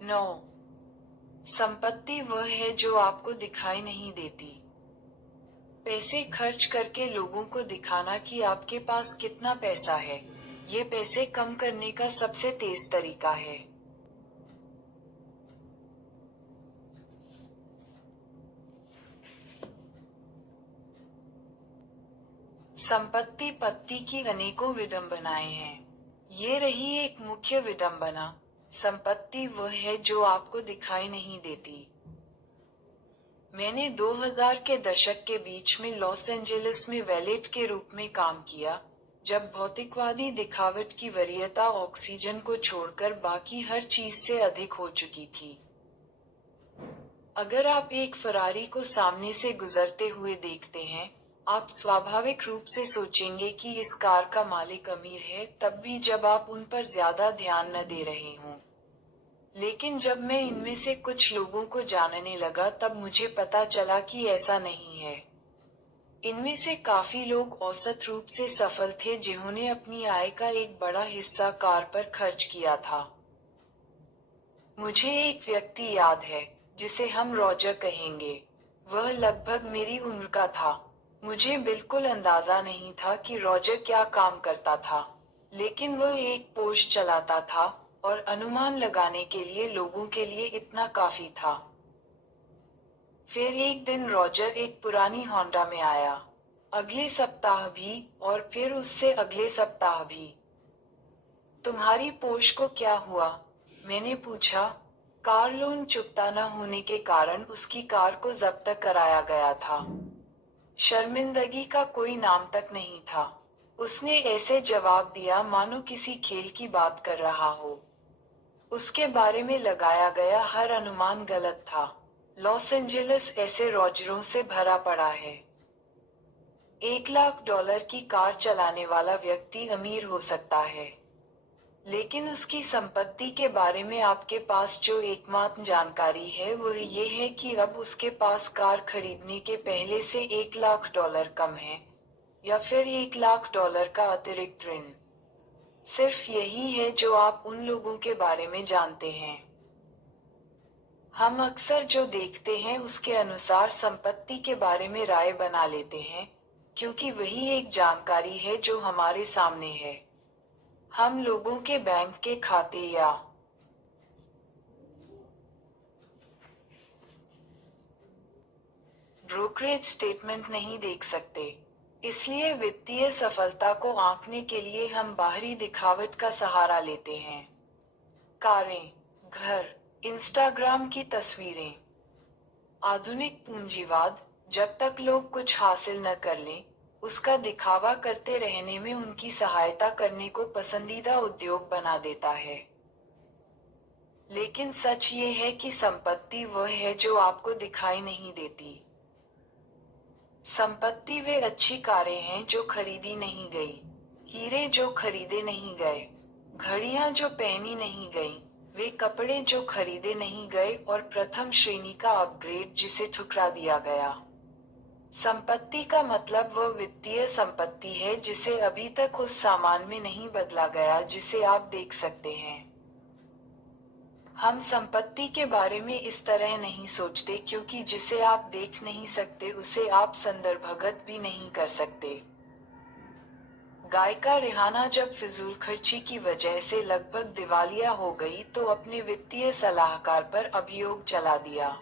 9. संपत्ति वह है जो आपको दिखाई नहीं देती। पैसे खर्च करके लोगों को दिखाना कि आपके पास कितना पैसा है, ये पैसे कम करने का सबसे तेज तरीका है। संपत्ति पत्ती की अनेकों विडंबनाएं हैं। ये रही एक मुख्य विडंबना। संपत्ति वह है जो आपको दिखाई नहीं देती। मैंने 2000 के दशक के बीच में लॉस एंजेलिस में वैलेट के रूप में काम किया, जब भौतिकवादी दिखावट की वरीयता ऑक्सीजन को छोड़कर बाकी हर चीज से अधिक हो चुकी थी। अगर आप एक फरारी को सामने से गुजरते हुए देखते हैं, आप स्वाभाविक रूप से सोचेंगे कि इस कार का मालिक अमीर है, तब भी जब आप उन पर ज्यादा ध्यान न दे रहे हों। लेकिन जब मैं इनमें से कुछ लोगों को जानने लगा तब मुझे पता चला कि ऐसा नहीं है। इनमें से काफी लोग औसत रूप से सफल थे जिन्होंने अपनी आय का एक बड़ा हिस्सा कार पर खर्च किया था। मुझे एक व्यक्ति याद है, जिसे हम रॉजर कहेंगे। वह लगभग मेरी उम्र का था। मुझे बिल्कुल अंदाजा नहीं था कि रॉजर क्या काम करता था, लेकिन वह एक पोर्श चलाता था, और अनुमान लगाने के लिए लोगों के लिए इतना काफी था। फिर एक दिन रॉजर एक पुरानी होंडा में आया। अगले सप्ताह भी, और फिर उससे अगले सप्ताह भी। तुम्हारी पोर्श को क्या हुआ? मैंने पूछा। कार लोन चुकता न होने के कारण उसकी कार को जब्त कराया गया था। शर्मिंदगी का कोई नाम तक नहीं था। उसने ऐसे जवाब दिया मानो किसी खेल की बात कर रहा हो। उसके बारे में लगाया गया हर अनुमान गलत था। लॉस एंजेलिस ऐसे रॉजरों से भरा पड़ा है। $1 लाख की कार चलाने वाला व्यक्ति अमीर हो सकता है, लेकिन उसकी संपत्ति के बारे में आपके पास जो एकमात्र जानकारी है वह ये है कि अब उसके पास कार खरीदने के पहले से $1 लाख कम है, या फिर $1 लाख का अतिरिक्त ऋण। सिर्फ यही है जो आप उन लोगों के बारे में जानते हैं। हम अक्सर जो देखते हैं उसके अनुसार संपत्ति के बारे में राय बना लेते हैं, क्योंकि वही एक जानकारी है जो हमारे सामने है। हम लोगों के बैंक के खाते या ब्रोकरेज स्टेटमेंट नहीं देख सकते। इसलिए वित्तीय सफलता को आंकने के लिए हम बाहरी दिखावट का सहारा लेते हैं। कारें, घर, इंस्टाग्राम की तस्वीरें। आधुनिक पूंजीवाद, जब तक लोग कुछ हासिल न कर लें, उसका दिखावा करते रहने में उनकी सहायता करने को पसंदीदा उद्योग बना देता है। लेकिन सच ये है कि संपत्ति वह है जो आपको दिखाई नहीं देती। संपत्ति वे अच्छी कारें हैं जो खरीदी नहीं गई, हीरे जो खरीदे नहीं गए, घड़ियां जो पहनी नहीं गई, वे कपड़े जो खरीदे नहीं गए, और प्रथम श्रेणी का अपग्रेड जिसे ठुकरा दिया गया। संपत्ति का मतलब वह वित्तीय संपत्ति है जिसे अभी तक उस सामान में नहीं बदला गया जिसे आप देख सकते हैं। हम संपत्ति के बारे में इस तरह नहीं सोचते क्योंकि जिसे आप देख नहीं सकते उसे आप संदर्भगत भी नहीं कर सकते। गायिका रिहाना जब फिजूल खर्ची की वजह से लगभग दिवालिया हो गई तो अपने वित्तीय सलाहकार पर अभियोग चला दिया।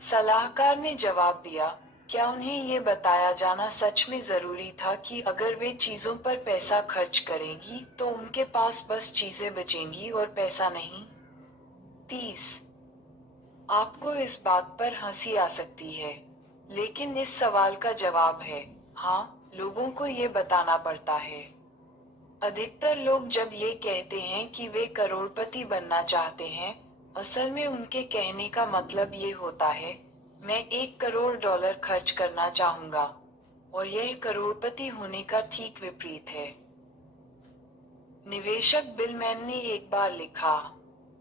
सलाहकार ने जवाब दिया, क्या उन्हें ये बताया जाना सच में जरूरी था कि अगर वे चीजों पर पैसा खर्च करेंगी तो उनके पास बस चीजें बचेंगी और पैसा नहीं? 30. आपको इस बात पर हंसी आ सकती है, लेकिन इस सवाल का जवाब है हाँ, लोगों को ये बताना पड़ता है। अधिकतर लोग जब ये कहते हैं कि वे करोड़पति बनना चाहते हैं, असल में उनके कहने का मतलब ये होता है, मैं $1 करोड़ खर्च करना चाहूंगा, और यह करोड़पति होने का ठीक विपरीत है। निवेशक बिल मैन ने एक बार लिखा,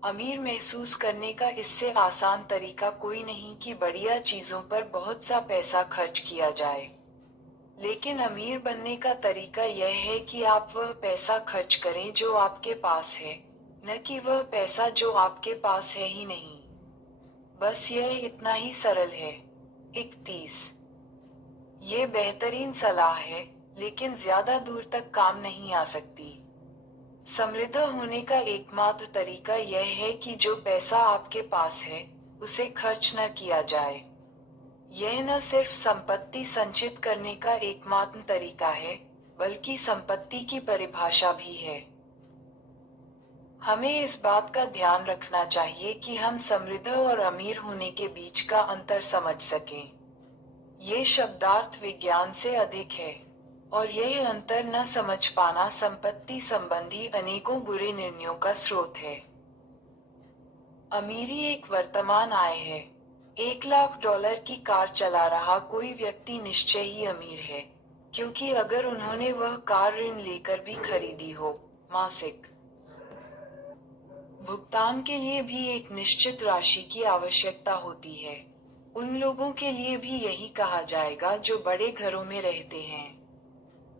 अमीर महसूस करने का इससे आसान तरीका कोई नहीं कि बढ़िया चीजों पर बहुत सा पैसा खर्च किया जाए, लेकिन अमीर बनने का तरीका यह है कि आप वह पैसा खर्च करें जो आपके पास है, न कि वह पैसा जो आपके पास है ही नहीं। बस यह इतना ही सरल है। 31। ये बेहतरीन सलाह है, लेकिन ज्यादा दूर तक काम नहीं आ सकती। समृद्ध होने का एकमात्र तरीका यह है कि जो पैसा आपके पास है, उसे खर्च न किया जाए। यह न सिर्फ संपत्ति संचित करने का एकमात्र तरीका है, बल्कि संपत्ति की परिभाषा भी है। हमें इस बात का ध्यान रखना चाहिए कि हम समृद्ध और अमीर होने के बीच का अंतर समझ सकें। ये शब्दार्थ विज्ञान से अधिक है, और यह अंतर न समझ पाना संपत्ति संबंधी अनेकों बुरे निर्णयों का स्रोत है। अमीरी एक वर्तमान आय है। $1 लाख की कार चला रहा कोई व्यक्ति निश्चय ही अमीर है, क्योंकि अगर उन्होंने वह कार ऋण लेकर भी खरीदी हो, मासिक भुगतान के लिए भी एक निश्चित राशि की आवश्यकता होती है। उन लोगों के लिए भी यही कहा जाएगा जो बड़े घरों में रहते हैं।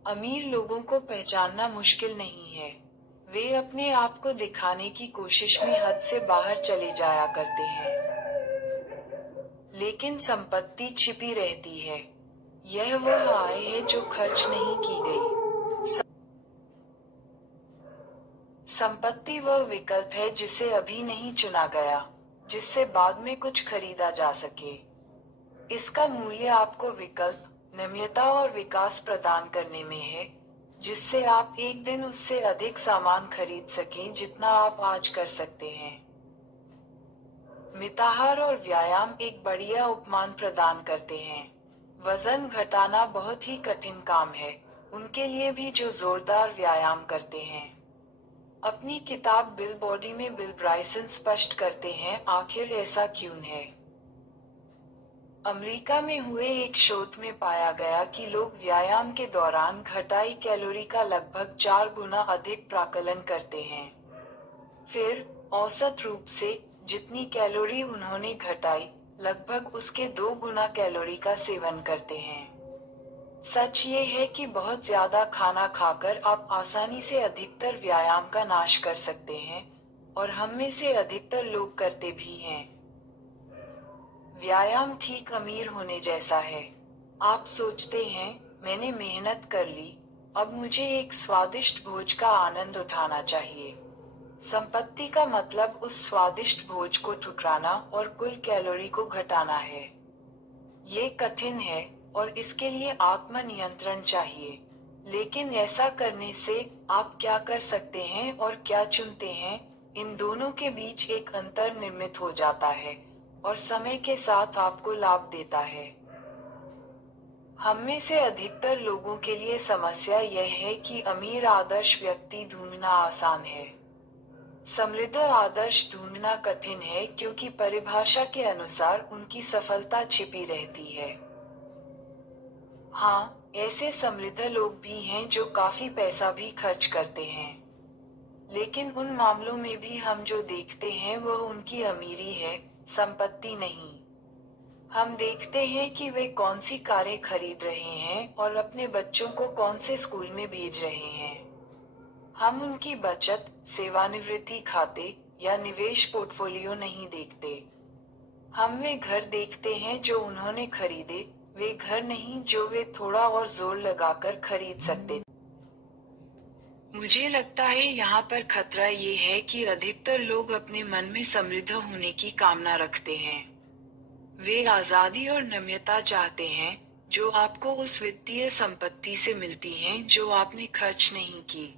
अमीर लोगों को पहचानना मुश्किल नहीं है। वे अपने आप को दिखाने की कोशिश में हद से बाहर चले जाया करते हैं। लेकिन संपत्ति छिपी रहती है। यह वह आय है जो खर्च नहीं की गई। संपत्ति वह विकल्प है जिसे अभी नहीं चुना गया, जिससे बाद में कुछ खरीदा जा सके। इसका मूल्य आपको विकल्प, नम्यता और विकास प्रदान करने में है, जिससे आप एक दिन उससे अधिक सामान खरीद सकें जितना आप आज कर सकते हैं। मिताहार और व्यायाम एक बढ़िया उपमान प्रदान करते हैं। वजन घटाना बहुत ही कठिन काम है, उनके लिए भी जो जोरदार व्यायाम करते हैं। अपनी किताब बिल बॉडी में बिल ब्राइसन स्पष्ट करते हैं आखिर ऐसा क्यों है। अमेरिका में हुए एक शोध में पाया गया कि लोग व्यायाम के दौरान घटाई कैलोरी का लगभग 4 गुना अधिक प्राकलन करते हैं। फिर औसत रूप से जितनी कैलोरी उन्होंने घटाई, लगभग उसके 2 गुना कैलोरी का सेवन करते हैं। सच ये है कि बहुत ज्यादा खाना खाकर आप आसानी से अधिकतर व्यायाम का नाश कर सकते हैं, और हम में से अधिकतर लोग करते भी हैं। व्यायाम ठीक अमीर होने जैसा है। आप सोचते हैं, मैंने मेहनत कर ली, अब मुझे एक स्वादिष्ट भोज का आनंद उठाना चाहिए। संपत्ति का मतलब उस स्वादिष्ट भोज को ठुकराना और कुल कैलोरी को घटाना है। ये कठिन है, और इसके लिए आत्म नियंत्रण चाहिए। लेकिन ऐसा करने से आप क्या कर सकते हैं और क्या चुनते हैं, इन दोनों के बीच एक अंतर निर्मित हो जाता है, और समय के साथ आपको लाभ देता है। हम में से अधिकतर लोगों के लिए समस्या यह है कि अमीर आदर्श व्यक्ति ढूंढना आसान है। समृद्ध आदर्श ढूंढना कठिन है, क्योंकि परिभाषा के अनुसार उनकी सफलता छिपी रहती है। हाँ, ऐसे समृद्ध लोग भी हैं जो काफी पैसा भी खर्च करते हैं। लेकिन उन मामलों में भी हम जो देखते हैं वह उनकी अमीरी है, संपत्ति नहीं। हम देखते हैं कि वे कौन सी कारें खरीद रहे हैं और अपने बच्चों को कौन से स्कूल में भेज रहे हैं। हम उनकी बचत, सेवानिवृत्ति खाते या निवेश पोर्टफोलियो नहीं देखते। हम वे घर देखते हैं जो उन्होंने खरीदे, वे घर नहीं जो वे थोड़ा और जोर लगाकर खरीद सकते। मुझे लगता है यहाँ पर खतरा ये है कि अधिकतर लोग अपने मन में समृद्ध होने की कामना रखते हैं। वे आजादी और नम्यता चाहते हैं, जो आपको उस वित्तीय संपत्ति से मिलती हैं जो आपने खर्च नहीं की।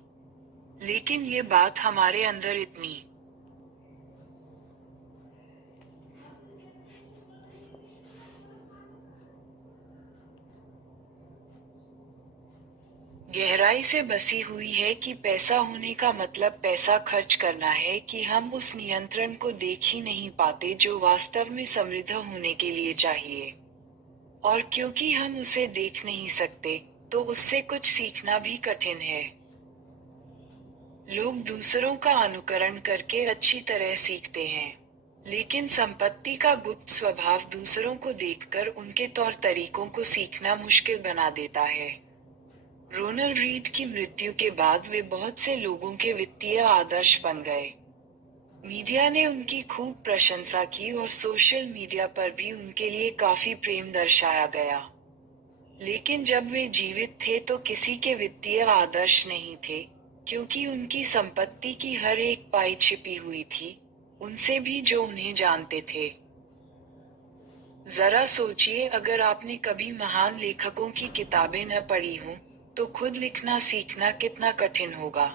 लेकिन ये बात हमारे अंदर इतनी गहराई से बसी हुई है कि पैसा होने का मतलब पैसा खर्च करना है, कि हम उस नियंत्रण को देख ही नहीं पाते जो वास्तव में समृद्ध होने के लिए चाहिए। और क्योंकि हम उसे देख नहीं सकते, तो उससे कुछ सीखना भी कठिन है। लोग दूसरों का अनुकरण करके अच्छी तरह सीखते हैं, लेकिन संपत्ति का गुप्त स्वभाव दूसरों को देखकर उनके तौर तरीकों को सीखना मुश्किल बना देता है। रोनाल्ड रीड की मृत्यु के बाद वे बहुत से लोगों के वित्तीय आदर्श बन गए। मीडिया ने उनकी खूब प्रशंसा की और सोशल मीडिया पर भी उनके लिए काफी प्रेम दर्शाया गया। लेकिन जब वे जीवित थे तो किसी के वित्तीय आदर्श नहीं थे, क्योंकि उनकी संपत्ति की हर एक पाई छिपी हुई थी, उनसे भी जो उन्हें जानते थे। जरा सोचिए, अगर आपने कभी महान लेखकों की किताबें न पढ़ी हों, तो खुद लिखना सीखना कितना कठिन होगा।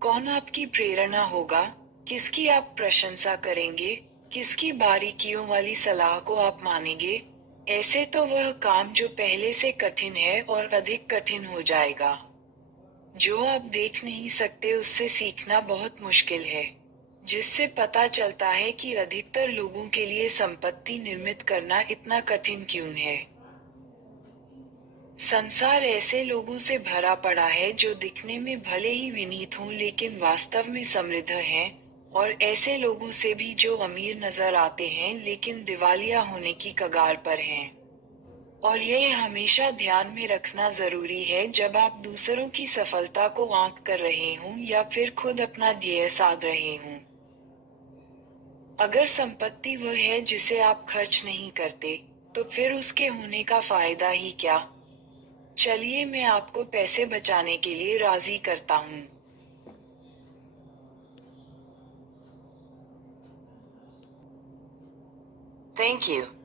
कौन आपकी प्रेरणा होगा, किसकी आप प्रशंसा करेंगे, किसकी बारीकियों वाली सलाह को आप मानेंगे। ऐसे तो वह काम जो पहले से कठिन है और अधिक कठिन हो जाएगा। जो आप देख नहीं सकते उससे सीखना बहुत मुश्किल है। जिससे पता चलता है कि अधिकतर लोगों के लिए संपत्ति निर्मित करना इतना कठिन क्यों है। संसार ऐसे लोगों से भरा पड़ा है जो दिखने में भले ही विनीत हों लेकिन वास्तव में समृद्ध हैं, और ऐसे लोगों से भी जो अमीर नजर आते हैं लेकिन दिवालिया होने की कगार पर हैं। और यह हमेशा ध्यान में रखना जरूरी है जब आप दूसरों की सफलता को आंक कर रहे हों या फिर खुद अपना ध्येय साध रहे हों। अगर संपत्ति वह है जिसे आप खर्च नहीं करते, तो फिर उसके होने का फायदा ही क्या। चलिए मैं आपको पैसे बचाने के लिए राजी करता हूँ। Thank you.